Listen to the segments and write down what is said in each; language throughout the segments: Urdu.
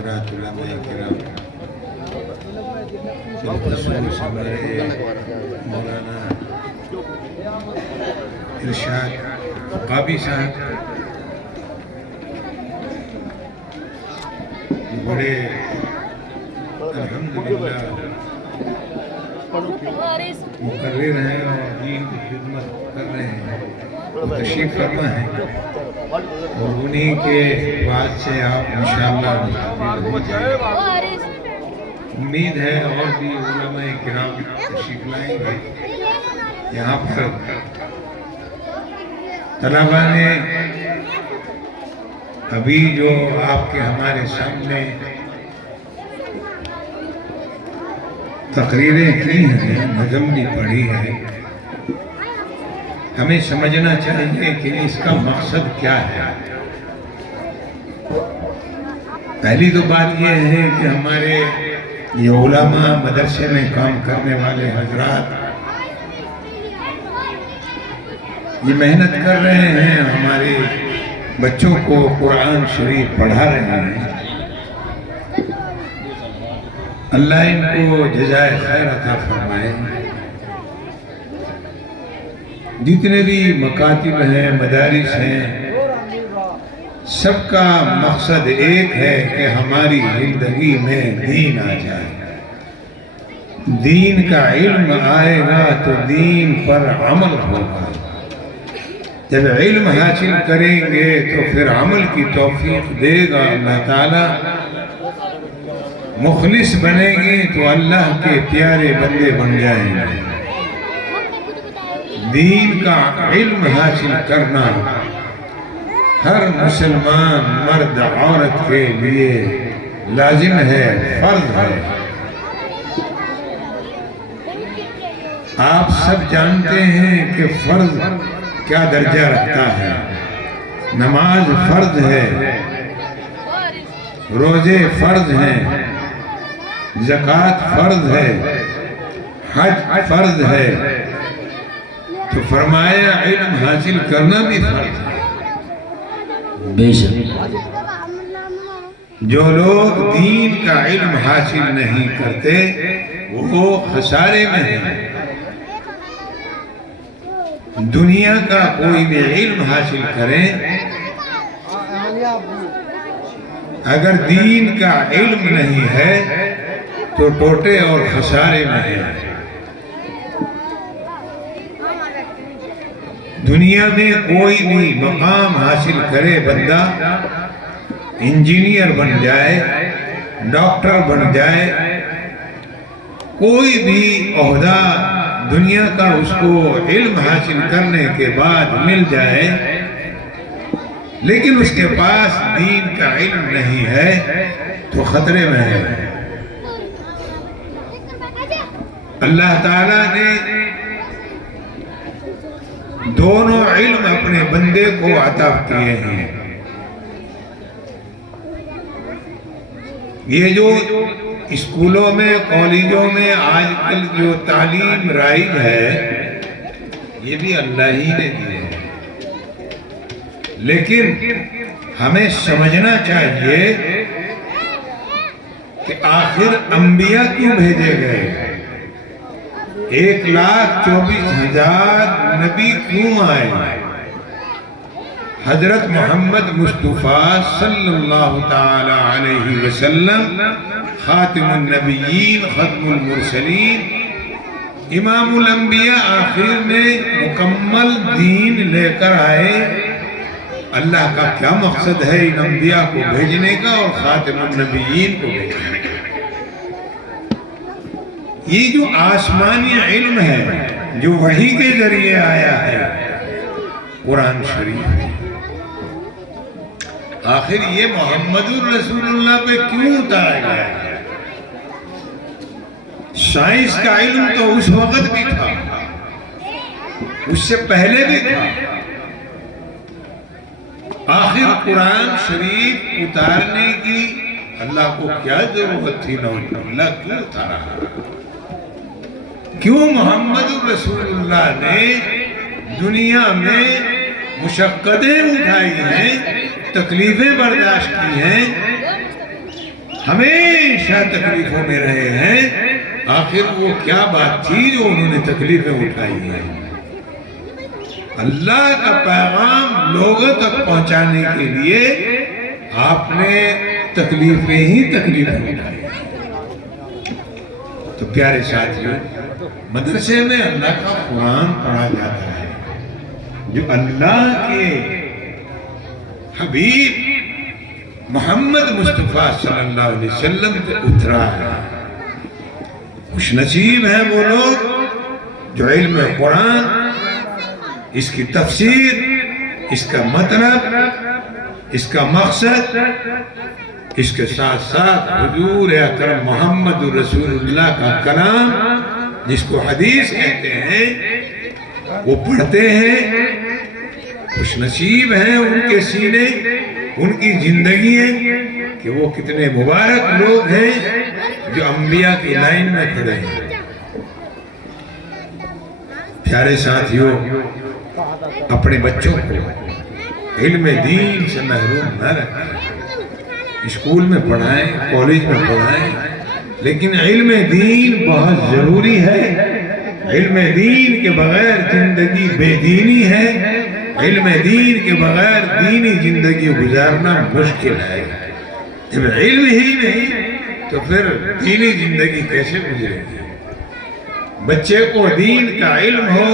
حضرات علماء کرام، بالخصوص ہمارے مولانا ارشاد عقابی صاحب بڑے الحمدللہ مقرر ہیں اور دین کی خدمت کر رہے ہیں، تشریف فرما ہیں، اور انہی کے بعد سے آپ انشاءاللہ مستقبل ہو جائیں۔ امید ہے اور بھی علماء کرام تشریف لائیں گے۔ یہاں پر طلبہ نے ابھی جو آپ کے ہمارے سامنے تقریریں کی ہیں، نظم بھی پڑھی ہے، ہمیں سمجھنا چاہیے کہ اس کا مقصد کیا ہے۔ پہلی تو بات یہ ہے کہ ہمارے یہ علماء، مدرسے میں کام کرنے والے حضرات یہ محنت کر رہے ہیں، ہمارے بچوں کو قرآن شریف پڑھا رہے ہیں۔ اللہ ان کو جزائے خیر عطا فرمائے۔ جتنے بھی مکاتب ہیں، مدارس ہیں، سب کا مقصد ایک ہے کہ ہماری زندگی میں دین آ جائے۔ دین کا علم آئے گا تو دین پر عمل ہوگا۔ جب علم حاصل کریں گے تو پھر عمل کی توفیق دے گا اللہ تعالیٰ۔ مخلص بنیں گے تو اللہ کے پیارے بندے بن جائیں گے۔ دین کا علم حاصل کرنا ہر مسلمان مرد عورت کے لیے لازم ہے، فرض ہے۔ آپ سب جانتے ہیں کہ فرض کیا درجہ رکھتا ہے۔ نماز فرض ہے، روزے فرض ہیں، زکوٰۃ فرض ہے، حج فرض ہے، تو فرمایا علم حاصل کرنا بھی فرض ہے۔ بے شک جو لوگ دین کا علم حاصل نہیں کرتے وہ خسارے میں ہیں۔ دنیا کا کوئی بھی علم حاصل کریں، اگر دین کا علم نہیں ہے تو ٹوٹے اور خسارے میں ہے۔ دنیا میں کوئی بھی مقام حاصل کرے بندہ، انجینئر بن جائے، ڈاکٹر بن جائے، کوئی بھی عہدہ دنیا کا اس کو علم حاصل کرنے کے بعد مل جائے، لیکن اس کے پاس دین کا علم نہیں ہے تو خطرے میں ہے۔ اللہ تعالیٰ نے دونوں علم اپنے بندے کو عطا کیے ہیں۔ یہ جو اسکولوں میں، کالجوں میں آج کل جو تعلیم رائج ہے، یہ بھی اللہ ہی نے دی ہے، لیکن ہمیں سمجھنا چاہیے کہ آخر انبیاء کیوں بھیجے گئے؟ 1,24,000 نبی کیوں آئے؟ حضرت محمد مصطفیٰ صلی اللہ تعالی علیہ وسلم خاتم النبیین، ختم المرسلین، امام الانبیاء آخر میں مکمل دین لے کر آئے۔ اللہ کا کیا مقصد ہے ان انبیاء کو بھیجنے کا اور خاتم النبیین کو بھیجنے کا؟ یہ جو آسمانی علم ہے جو وحی کے ذریعے آیا ہے، قرآن شریف ہے، آخر یہ محمد الرسول اللہ پہ کیوں اتارا گیا ہے؟ سائنس کا علم تو اس وقت بھی تھا، اس سے پہلے بھی تھا، آخر قرآن شریف اتارنے کی اللہ کو کیا ضرورت تھی؟ اللہ کیوں اتارا؟ کیوں محمد الرسول اللہ نے دنیا میں مشقتیں اٹھائی ہیں، تکلیفیں برداشت کی ہیں، ہمیشہ تکلیفوں میں رہے ہیں، آخر وہ کیا بات تھی جو انہوں نے تکلیفیں اٹھائی ہیں؟ اللہ کا پیغام لوگوں تک پہنچانے کے لیے آپ نے تکلیفیں ہی تکلیفیں اٹھائی۔ تو پیارے ساتھیوں، مدرسے میں اللہ کا قرآن پڑھا جاتا ہے جو اللہ کے حبیب محمد مصطفیٰ صلی اللہ علیہ وسلم پہ اترا ہے۔ خوش نصیب ہیں وہ لوگ جو علم قرآن، اس کی تفسیر، اس کا مطلب، اس کا مقصد، اس کے ساتھ ساتھ حضور اکرم محمد رسول اللہ کا کلام جس کو حدیث کہتے ہیں وہ پڑھتے ہیں۔ خوش نصیب ہیں ان کے سینے، ان کی زندگیاں کہ وہ کتنے مبارک لوگ ہیں جو انبیاء کی لائن میں کھڑے ہیں۔ پیارے ساتھیوں، اپنے بچوں کو علم دین سے محروم نہ رکھیں۔ اسکول میں پڑھائیں، کالج میں پڑھائیں، لیکن علم دین بہت ضروری ہے۔ علم دین کے بغیر زندگی بے دینی ہے، علم دین کے بغیر دینی زندگی گزارنا مشکل ہے۔ جب علم ہی نہیں تو پھر دینی زندگی کیسے گزرے گی؟ بچے کو دین کا علم ہو،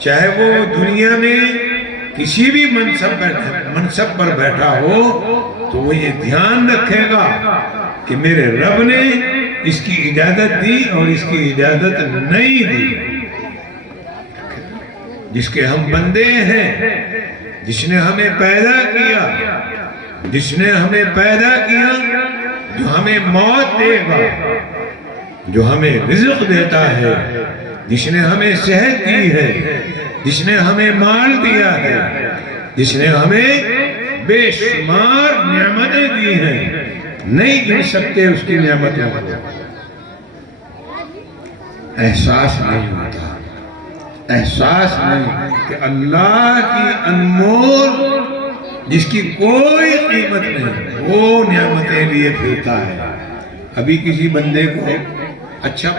چاہے وہ دنیا میں کسی بھی منصب پر بیٹھا ہو، تو وہ یہ دھیان رکھے گا کہ میرے رب نے اس کی اجازت دی اور اس کی اجازت نہیں دی۔ جس کے ہم بندے ہیں، جس نے ہمیں پیدا کیا، جس نے ہمیں پیدا کیا، جو ہمیں موت دے گا، جو ہمیں رزق دیتا ہے، جس نے ہمیں صحت دی ہے، جس نے ہمیں مال دیا ہے، جس نے ہمیں بے شمار نعمتیں دی ہیں، نہیں گن سکتے اس کی نعمتوں کو۔ احساس نہیں ہوتا، احساس نہیں کہ اللہ کی انمول جس کی کوئی قیمت نہیں، وہ نعمتیں لیے پھرتا ہے۔ ابھی کسی بندے کو اچھا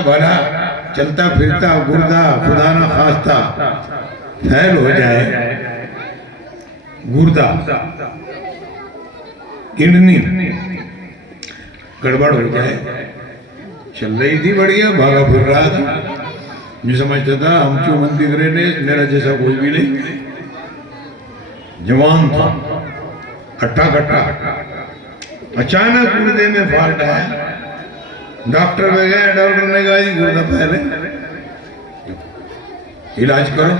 بھلا چلتا پھرتا گردہ خدا نہ خواستہ پھیل ہو جائے، گردہ کڈنی گڑبڑ ہو جائے، چل رہی تھی بڑھیا، بھاگا پھر رہا تھا، جو سمجھتا تھا ہم چومن دکھ رہے نے، میرا جیسا کوئی بھی نہیں، جوان تھا، ہٹا کٹا، اچانک گردے میں فالٹ آیا، ڈاکٹر پہ گئے، ڈاکٹر نے کہا جی گردہ پہلے علاج کرو۔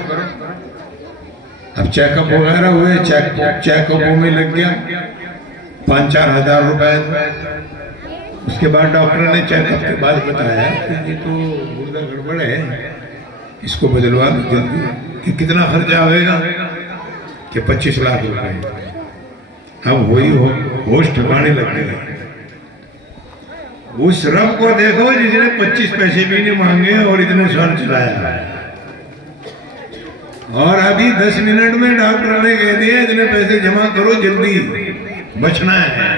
اب چیک اپ وغیرہ ہوئے، چیک اپوں میں لگ گیا 5-4 ہزار روپے۔ اس کے بعد ڈاکٹر نے چیک اپ کے بعد بتایا کہ یہ تو گردہ گڑبڑ ہے، اس کو بدلوا دو جلدی۔ کہ کتنا خرچہ آئے گا؟ کہ 25 لاکھ روپے۔ اب وہی ہوش ٹھکانے لگ گئے۔ اس رب کو دیکھو جس نے 25 پیسے بھی نہیں مانگے اور اتنے سال چلایا، اور ابھی 10 منٹ میں ڈاکٹر نے کہہ دیا اتنے پیسے جمع کرو، جلدی بچنا ہے۔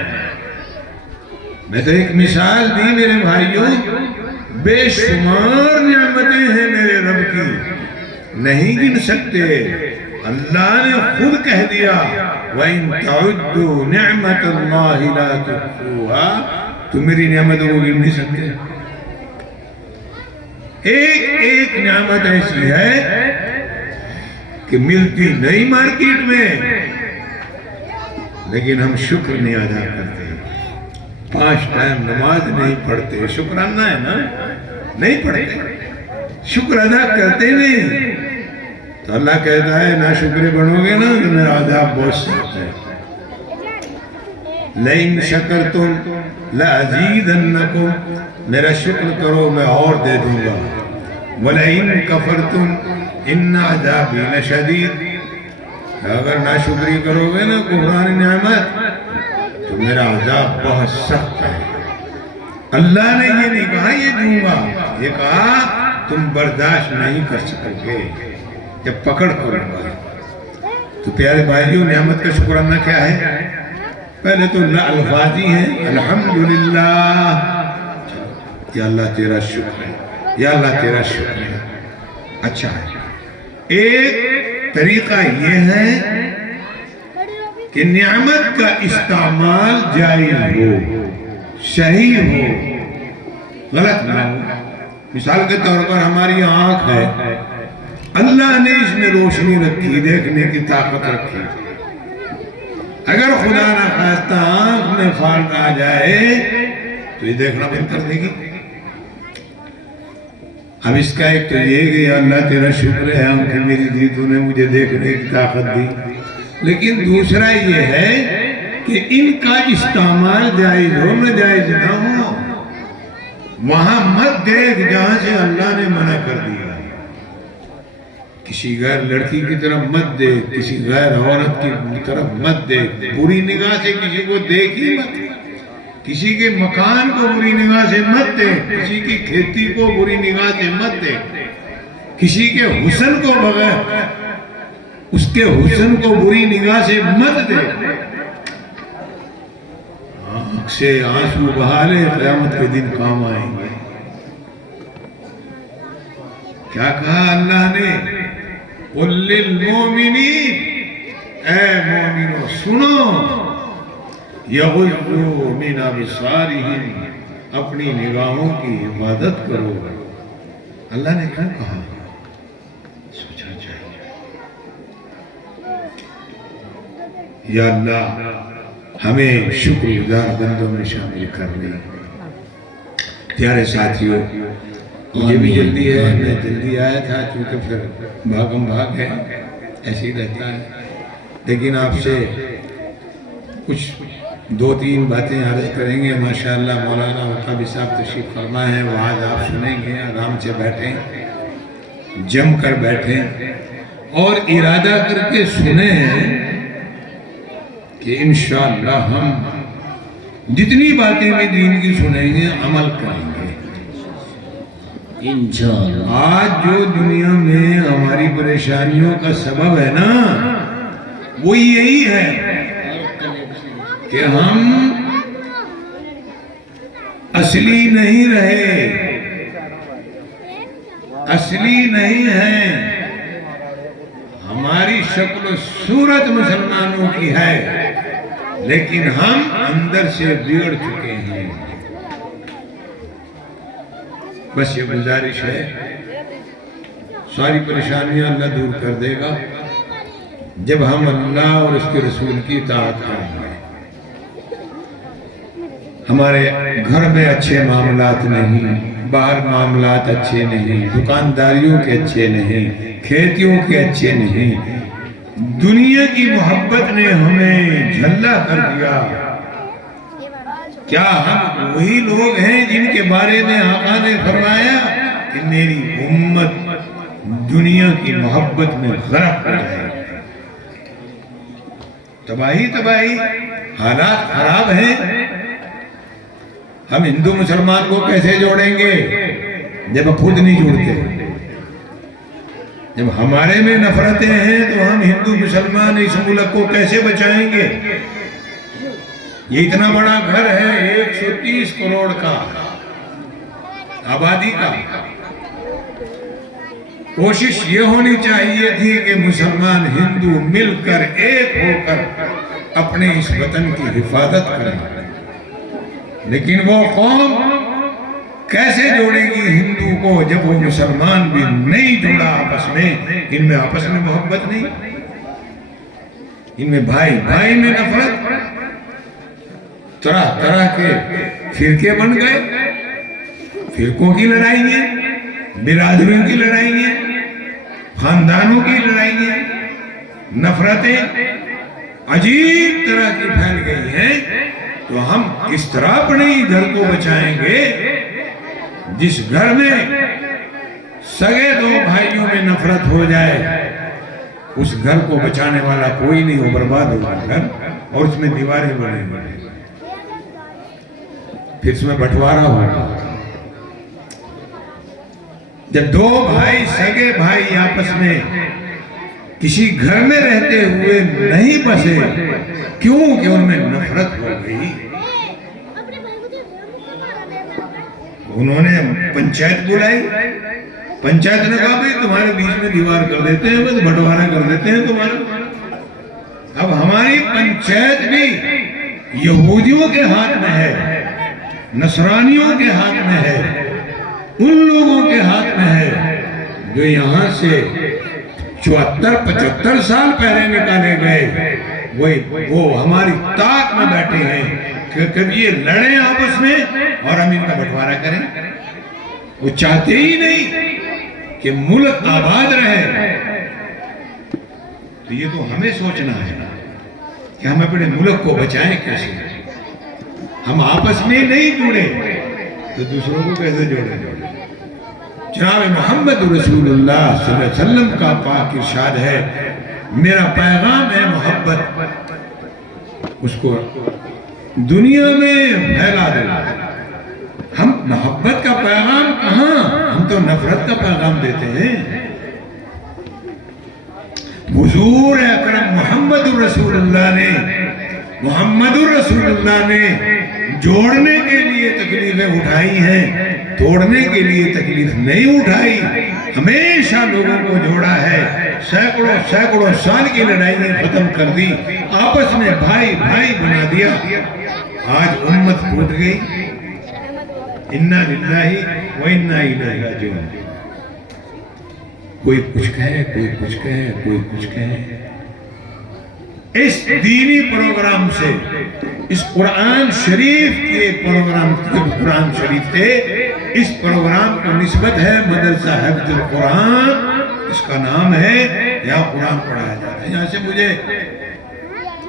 میں تو ایک مثال دی میرے بھائیوں، بے شمار نعمتیں ہیں میرے رب کی، نہیں گن سکتے۔ اللہ نے خود کہہ دیا وَإِن تَعُدُّوا نِعْمَةَ اللَّهِ لَا تُحْصُوهَا، تم میری نعمتوں کو گن نہیں سکتے۔ ایک ایک نعمت ایسی ہے کہ ملتی نہیں مارکیٹ میں، لیکن ہم شکر نہیں ادا کرتے۔ 5 ٹائم نماز نہیں پڑھتے، شکرانہ ہے نا، نہیں پڑھتے، شکر ادا کرتے نہیں۔ تو اللہ کہتا ہے نا شکر بنو گے نا تو میرا عذاب بہت سخت ہے۔ لَإِن شَكَرْتُمْ لَأَزِيدَنَّكُمْ، میرا شکر کرو میں اور دے دوں گا۔ وَلَئِن كَفَرْتُمْ إِنَّ عَذَابِي لَشَدِيدٌ، اگر ناشکری کرو گے نا کفران نعمت تو میرا عذاب بہت سخت ہے۔ اللہ نے یہ نہیں کہا یہ دوں گا، یہ کہا تم برداشت نہیں کر سکو گے، جب پکڑ کروں گا۔ تو پیارے بھائیوں، نعمت کا شکرانہ کیا ہے؟ پہلے تو الفاظ ہی ہیں الحمدللہ. یا اللہ تیرا شکر ہے, یا اللہ تیرا شکر ہے. اچھا ہے, ایک طریقہ یہ ہے کہ نعمت کا استعمال جائز ہو, صحیح ہو, غلط نہ ہو. مثال کے طور پر ہماری آنکھ ہے, اللہ نے اس میں روشنی رکھی, دیکھنے کی طاقت رکھی. اگر خدا نہ خواستہ آنکھ میں فالٹ آ جائے تو یہ دیکھنا بند کر دے گی. اب اس کا ایک تو یہ کہ اللہ تیرا شکر ہے آنکھ میری دی, تو نے مجھے دیکھنے کی طاقت دی. لیکن دوسرا یہ ہے کہ ان کا استعمال جائز ہو نہ جائز نہ ہو, وہاں مت دیکھ جہاں سے اللہ نے منع کر دیا. کسی غیر لڑکی کی طرف مت دیکھ, کسی غیر عورت کی طرف مت دیکھ, بری نگاہ سے کسی کو دیکھ ہی مت, کسی کے مکان کو بری نگاہ سے مت دیکھ, کسی کی کھیتی کو بری نگاہ سے مت دیکھ, کسی کے حسن کو بغیر اس کے حسن کو بری نگاہ سے مت دیکھ. آنکھ سے آنسو بہا لے, قیامت کے دن کام آئیں گے. کیا کہا اللہ نے؟ قُلْ لِلْمُؤْمِنِينَ, اے مومنوں سنو, یغضوا من ابصارہم, اپنی نگاہوں کی حفاظت کرو. اللہ نے کیا کہا؟ سوچا چاہیے. یا اللہ ہمیں شکر گزار بندوں میں شامل کر لیں. پیارے ساتھیوں, مجھے بھی جلدی ہے, میں جلدی آیا تھا چونکہ پھر بھاگم بھاگ ہے, ایسے ہی رہتا ہے. لیکن آپ سے کچھ دو تین باتیں عرض کریں گے. ماشاءاللہ مولانا وقابی صاحب تشریف فرما ہے, وعظ آپ سنیں گے, آرام سے بیٹھیں, جم کر بیٹھیں اور ارادہ کر کے سنیں کہ انشاءاللہ ہم جتنی باتیں بھی دین کی سنیں گے عمل کریں گے انشاءاللہ. آج جو دنیا میں ہماری پریشانیوں کا سبب ہے نا, وہ یہی ہے کہ ہم اصلی نہیں رہے, اصلی نہیں ہیں. ہماری شکل و صورت مسلمانوں کی ہے, لیکن ہم اندر سے بگڑ چکے ہیں. بس یہ گزارش ہے, ساری پریشانیاں اللہ دور کر دے گا جب ہم اللہ اور اس کے رسول کی اطاعت کریں گے. ہمارے گھر میں اچھے معاملات نہیں, باہر معاملات اچھے نہیں, دکانداریوں کے اچھے نہیں, کھیتیوں کے اچھے نہیں. دنیا کی محبت نے ہمیں جھلا کر دیا. کیا ہم وہی لوگ ہیں جن کے بارے میں آقا نے فرمایا کہ میری امت دنیا کی محبت میں غرق ہو جائے؟ تباہی تباہی, حالات خراب ہیں. ہم ہندو مسلمان کو کیسے جوڑیں گے جب خود نہیں جوڑتے؟ جب ہمارے میں نفرتیں ہیں تو ہم ہندو مسلمان اس ملک کو کیسے بچائیں گے؟ یہ اتنا بڑا گھر ہے 130 کروڑ کا آبادی کا. کوشش یہ ہونی چاہیے تھی کہ مسلمان ہندو مل کر ایک ہو کر اپنے اس وطن کی حفاظت کریں. لیکن وہ قوم کیسے جوڑے گی ہندو کو جب وہ مسلمان بھی نہیں جڑا آپس میں؟ ان میں آپس میں محبت نہیں, ان میں بھائی بھائی میں نفرت. طرح طرح کے فرقے بن گئے, فرقوں کی لڑائیاں, برادریوں کی لڑائیاں, خاندانوں کی لڑائیاں, نفرتیں عجیب طرح کی پھیل گئی ہیں. تو ہم کس طرح اپنے گھر کو بچائیں گے جس گھر میں سگے دو بھائیوں میں نفرت ہو جائے؟ اس گھر کو بچانے والا کوئی نہیں, ہو برباد ہوگا گھر, اور اس میں دیواریں بنے بنے, پھر اس میں بٹوارا ہوگا. جب دو بھائی سگے بھائی آپس میں کسی گھر میں رہتے ہوئے نہیں بسے، کیوں کہ ان میں نفرت ہو گئی۔ انہوں نے پنچایت بلائی، پنچایت نے کہا بھئی تمہارے بیچ میں دیوار کر دیتے ہیں، بس بٹوارا کر دیتے ہیں تمہارا۔ اب ہماری پنچایت بھی یہودیوں کے ہاتھ میں ہے، نصرانیوں کے ہاتھ میں ہے، ان لوگوں کے ہاتھ میں ہے جو یہاں سے 74-75 سال پہلے نکالے گئے، وہ ہماری طاق میں بیٹھے ہیں کہ کبھی یہ لڑیں آپس میں اور ہم ان کا بٹوارا کریں۔ وہ چاہتے ہی نہیں کہ ملک آباد رہے۔ تو یہ تو ہمیں سوچنا ہے کہ ہم اپنے ملک کو بچائیں کیسے۔ ہم آپس میں نہیں جڑے تو دوسروں کو کیسے جوڑیں۔ جناب محمد رسول اللہ صلی اللہ علیہ وسلم کا پاک ارشاد ہے، میرا پیغام ہے محبت، اس کو دنیا میں پھیلا دو۔ ہم محبت کا پیغام کہاں، ہم تو نفرت کا پیغام دیتے ہیں۔ حضور اکرم محمد رسول اللہ نے جوڑنے کے لیے تکلیفیں اٹھائی ہیں، توڑنے کے لیے تکلیف نہیں اٹھائی، ہمیشہ لوگوں کو جوڑا ہے، سینکڑوں سال کی لڑائیاں ختم کر دی، آپس میں بھائی بھائی بنا دیا۔ آج امت ٹوٹ گئی، انا للہ و انا الیہ راجعون۔ کوئی کچھ کہے، کوئی کچھ کہے، کوئی کچھ کہے۔ اس دینی پروگرام سے، اس قرآن شریف کے پروگرام، قرآن شریف کے اس پروگرام کو نسبت ہے مدرسہ حفظ القرآن، اس کا نام ہے، یہاں قرآن پڑھایا جاتا ہے۔ یہاں سے مجھے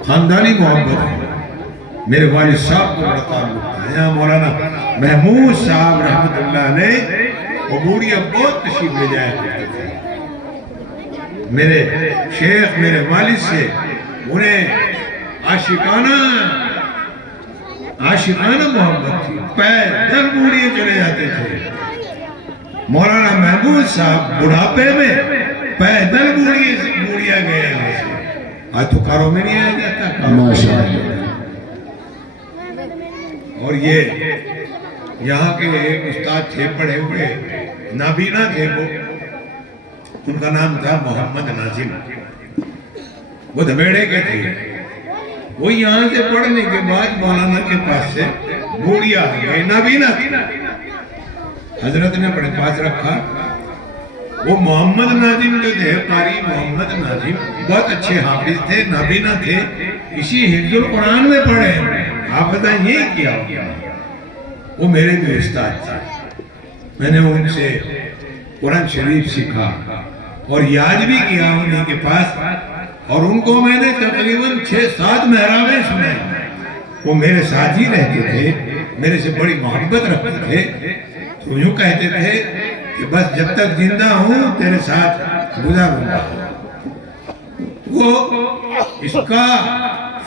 خاندانی محبت ہے، میرے والد صاحب کو بڑا تعلق ہے۔ یہاں مولانا محمود صاحب رحمت اللہ علیہ عبوریہ بہت تشریف لے جایا کرتے تھے۔ میرے شیخ میرے والد سے انہیں عاشقانہ محبت تھی، پیدل بوڑھیے چلے جاتے تھے۔ مولانا محمود صاحب بڑھاپے میں پیدل بوڑھیا گئے ہیں، آج تو کاروں میں نہیں آیا جاتا۔ ماشاءاللہ۔ اور یہ یہاں کے ایک استاد تھے پڑھے ہوئے، نابینا تھے، وہ ان کا نام تھا محمد ناظم، وہ دھمیڑے کے تھے۔ وہ یہاں سے پڑھنے کے بعد مولانا کے پاس سے بوڑھیا گئے، نابینا تھی، حضرت نے اپنے پاس رکھا۔ وہ محمد ناظم جو تھے، قاری محمد ناظم، بہت اچھے حافظ تھے، نابینا تھے، اسی حفظ القرآن میں پڑھے، حافظہ یہ کیا۔ وہ میرے بھی استاد تھے، میں نے ان سے قرآن شریف سیکھا اور یاد بھی کیا انہیں کے پاس، اور ان کو میں نے تقریباً 6-7 محرابیں سنے۔ وہ میرے ساتھ ہی رہتے تھے، میرے سے بڑی محبت رکھتے تھے، تو یوں کہتے تھے کہ بس جب تک زندہ ہوں تیرے ساتھ گزاروں گا۔ وہ اس کا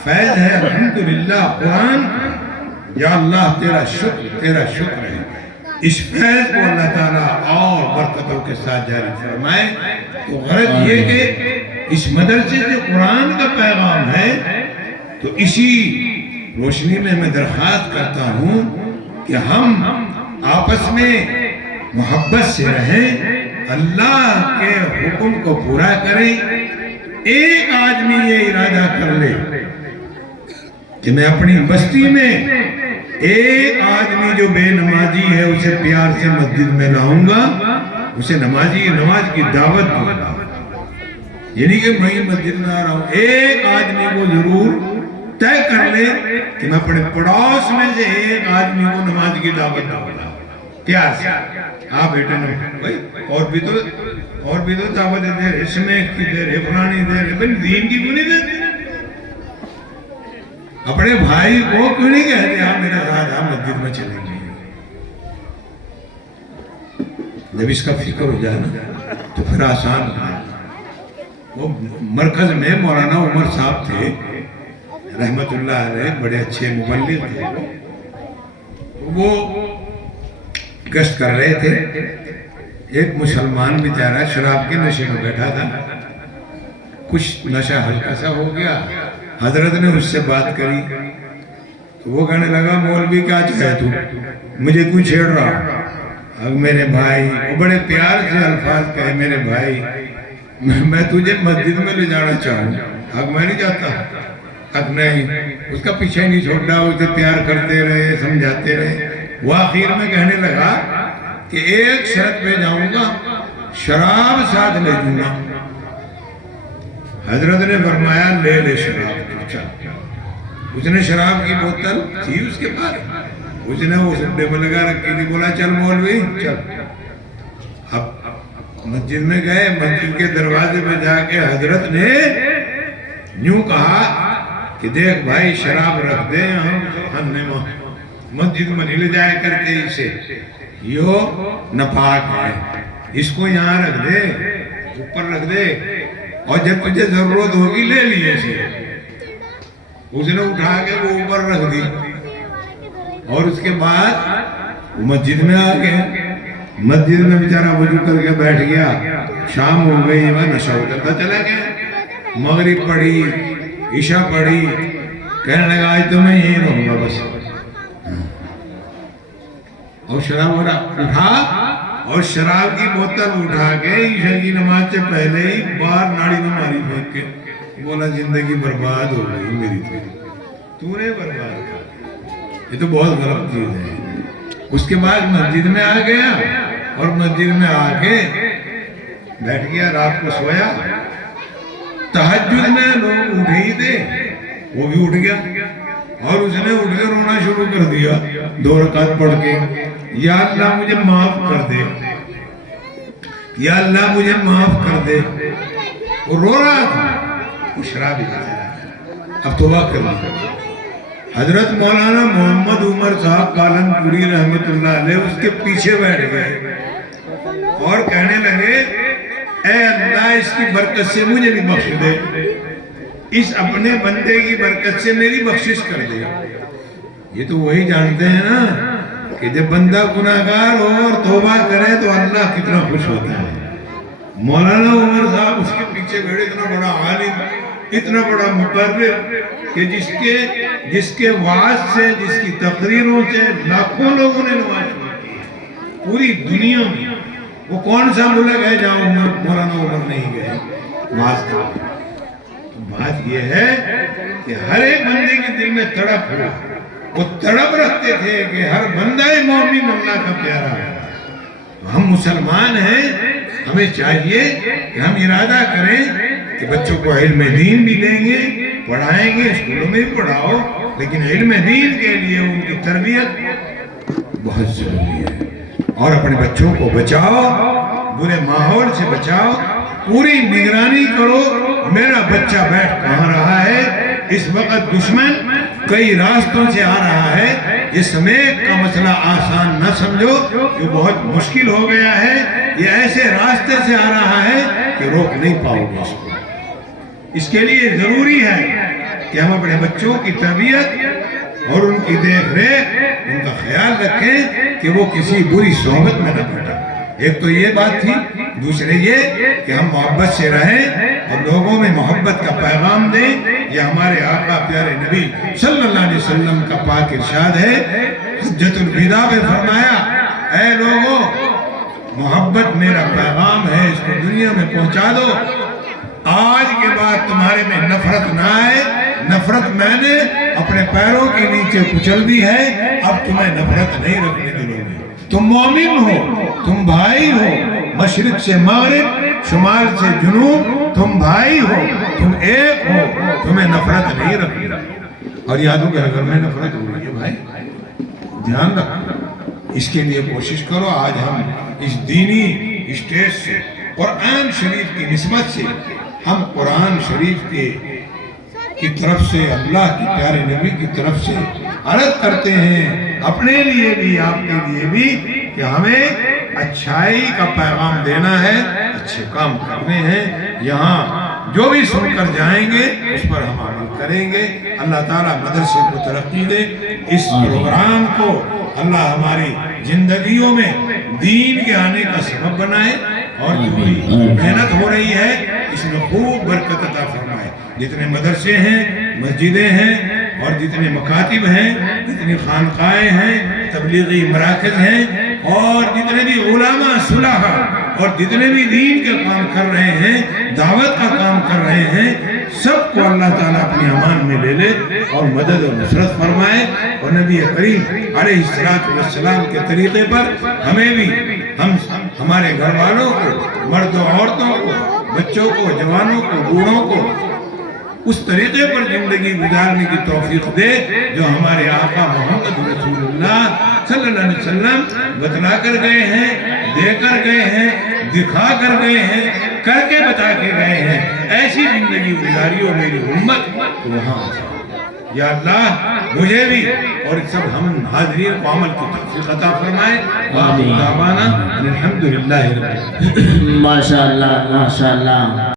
فیض ہے الحمدللہ قرآن، یا اللہ تیرا شکر ہے۔ اس فیض کو اللہ تعالیٰ اور برکتوں کے ساتھ جاری فرمائے۔ تو غرض یہ کہ اس مدرسے سے قرآن کا پیغام ہے، تو اسی روشنی میں میں درخواست کرتا ہوں کہ ہم آپس میں محبت سے رہیں، اللہ کے حکم کو پورا کریں۔ ایک آدمی یہ ارادہ کر لے کہ میں اپنی بستی میں ایک آدمی جو بے نمازی ہے اسے پیار سے مسجد میں لاؤں گا، اسے نماز کی دعوت دوں گا، یعنی کہ میں مسجد میں آ رہا ہوں۔ ایک آدمی کو ضرور طے کر لے کہ میں اپنے پڑوس میں سے ایک آدمی کو نماز کی دعوت دوں گا، پیار سے۔ آپ بیٹے نے بھائی اور بھی تو دعوت دے رہے، اس میں کی دے رہے، فلانی دے رہے، بھائی دین کی کیوں نہیں دیتے؟ اپنے بھائی کو کیوں نہیں کہتے آپ میرے ساتھ آپ مسجد میں چلیں گے؟ جب اس کا فکر ہو جائے نا تو پھر آسان ہے۔ وہ مرکز میں مولانا عمر صاحب تھے رحمت اللہ علیہ، بڑے اچھے مبلغ تھے، وہ گشت کر رہے تھے۔ ایک مسلمان بیچارہ شراب کے نشے میں بیٹھا تھا، کچھ نشہ ہلکا سا ہو گیا. حضرت نے اس سے بات کری تو وہ کہنے لگا مولوی کیا چاہے تو, مجھے کوئی چھیڑ رہا. اب میرے بھائی, وہ بڑے پیار سے الفاظ کہے, میرے بھائی میں تجھے مسجد میں لے جانا چاہوں. اب میں نہیں جاتا. اب نہیں, اس کا پیچھے نہیں چھوڑا, اسے پیار کرتے رہے, سمجھاتے رہے. وہ آخر میں کہنے لگا کہ ایک شرط پہ جاؤں گا, شراب ساتھ لے جوں گا. حضرت نے فرمایا لے لے شراب. اس نے شراب کی بوتل تھی اس کے پاس, اس نے وہ سڈے میں لگا رکھی تھی. بولا چل مولوی چل. اب مسجد میں گئے, مسجد کے دروازے پہ جا کے حضرت نے یوں کہا کہ دیکھ بھائی شراب رکھ دے, ہم نے مسجد میں نہیں لے جائے کرتے اسے, یہ ناپاک ہے, اس کو یہاں رکھ دے, اوپر رکھ دے, اور جب تجھے ضرورت ہوگی لے لیے اسے. اس نے اٹھا کے وہ اوپر رکھ دی, اور اس کے بعد مسجد میں آ گئے. مسجد میں بیچارہ وضو کر کے بیٹھ گیا. شام ہو گئی, وہ نشہ اترتا چلا گیا. مغرب پڑھی, عشاء پڑھی, کہنے لگا آج تو میں یہیں رہوں گا بس. اور شراب اٹھا, اور شراب کی بوتل اٹھا کے عشاء کی نماز سے پہلے ہی باہر ناڑی میں ماری پھینک کے. بولا زندگی برباد ہو گئی میری, تو نے برباد کر. یہ تو بہت غلط چیز ہے. اس کے بعد مسجد میں آ گیا, اور مسجد میں آ کے بیٹھ گیا, رات کو سویا. تہجد میں لوگ اٹھے ہی تھے, وہ بھی اٹھ گیا, اور اس نے اٹھ کے رونا شروع کر دیا 2 رکعت پڑھ کے. یا اللہ مجھے معاف کر دے, یا اللہ مجھے معاف کر دے. وہ رو رہا تھا, وہ شرابی تھا. اب توبہ کر لی. حضرت مولانا محمد عمر صاحب کالن پوری رحمت اللہ علیہ اس کے پیچھے بیٹھ گئے, اور کہنے لگے اے اللہ اس کی برکت سے مجھے بھی بخش دے, اس اپنے بندے کی برکت سے میری بخشش کر دے. یہ تو وہی جانتے ہیں نا کہ جب بندہ گناہگار ہو اور توبہ کرے تو اللہ کتنا خوش ہوتا ہے. مولانا عمر صاحب اس کے پیچھے بیٹھے, اتنا بڑا عالم, اتنا بڑا مقرر, کہ جس کے وعظ سے, جس کی تقریروں سے لاکھوں لوگوں نے نماز پڑھی پوری دنیا میں. وہ کون سا ملک ہے جہاں مولانا عمر نہیں گئے وعظ کرنے. بات یہ ہے کہ ہر ایک بندے کے دل میں تڑپ ہو, وہ تڑپ رکھتے تھے کہ ہر بندہ مومن اللہ کا پیارا ہے. ہم مسلمان ہیں, ہمیں چاہیے کہ ہم ارادہ کریں کہ بچوں کو علم دین بھی دیں گے, پڑھائیں گے, اسکولوں میں بھی پڑھاؤ, لیکن علم دین کے لیے ان کی تربیت بہت ضروری ہے. اور اپنے بچوں کو بچاؤ, برے ماحول سے بچاؤ, پوری نگرانی کرو میرا بچہ بیٹھ کہاں رہا ہے. اس وقت دشمن کئی راستوں سے آ رہا ہے. یہ سمیت کا مسئلہ آسان نہ سمجھو, یہ بہت مشکل ہو گیا ہے. یہ ایسے راستے سے آ رہا ہے کہ روک نہیں پاؤ گے اس کو. اس کے لیے ضروری ہے کہ ہم اپنے بچوں کی تربیت اور ان کی دیکھ ریکھ, ان کا خیال رکھیں کہ وہ کسی بری صحبت میں نہ پڑے. ایک تو یہ بات تھی. دوسرے یہ کہ ہم محبت سے رہیں اور لوگوں میں محبت کا پیغام دیں. یہ ہمارے آقا پیارے نبی صلی اللہ علیہ وسلم کا پاک ارشاد ہے. حجۃ الوداع میں فرمایا اے لوگوں, محبت میرا پیغام ہے, اس کو دنیا میں پہنچا دو. آج کے بعد تمہارے میں نفرت نہ آئے. نفرت میں نے اپنے پیروں کے نیچے کچل دی ہے, اب تمہیں نفرت نہیں رکھنے دلوں گی. تم مومن ہو, تم بھائی ہو, مشرق سے مغرب, شمال سے جنوب, تم بھائی ہو, تم ایک ہو, تمہیں نفرت نہیں رکھنی. اور یادوں کے اگر میں نفرت ہو رہی ہے بھائی, دھیان رکھو. اس کے لیے کوشش کرو. آج ہم اس دینی اسٹیج سے, قرآن شریف کی نسبت سے, ہم قرآن شریف کی طرف سے, اللہ کی پیارے نبی کی طرف سے عرض کرتے ہیں اپنے لیے بھی, آپ کے لیے بھی, کہ ہمیں اچھائی کا پیغام دینا ہے, اچھے کام کرنے ہیں. یہاں جو بھی سن کر جائیں گے اس پر ہم عمل کریں گے. اللہ تعالیٰ مدرسے کو ترقی دے. اس پروگرام کو اللہ ہماری زندگیوں میں دین کے آنے کا سبب بنائے. اور جو بھی محنت ہو رہی ہے اس میں خوب برکت عطا فرمائے. جتنے مدرسے ہیں، مسجدیں ہیں اور جتنے مکاتب ہیں، جتنی خانقاہیں ہیں، تبلیغی مراکز ہیں اور جتنے بھی علماء صلحاء اور جتنے بھی دین کے کام کر رہے ہیں، دعوت کا کام کر رہے ہیں، سب کو اللہ تعالیٰ اپنی امان میں لے لے اور مدد و نصرت فرمائے. اور نبی کریم علیہ السلام کے طریقے پر ہمیں بھی ہمارے گھر والوں کو، مرد و عورتوں کو، بچوں کو، جوانوں کو، بوڑھوں کو اس طریقے پر زندگی گزارنے کی توفیق دے جو ہمارے آقا محمد رسول اللہ صلی اللہ علیہ وسلم بتلا کر گئے ہیں، دے کر گئے ہیں، دکھا کر گئے ہیں، کر کے بتا کے گئے ہیں. ایسی زندگی گزاری ہو میری امت وہاں. یا اللہ مجھے بھی اور سب ہم حاضرین کو عمل کی توفیق عطا فرمائے. آمین. الحمدللہ. ماشاءاللہ ماشاءاللہ.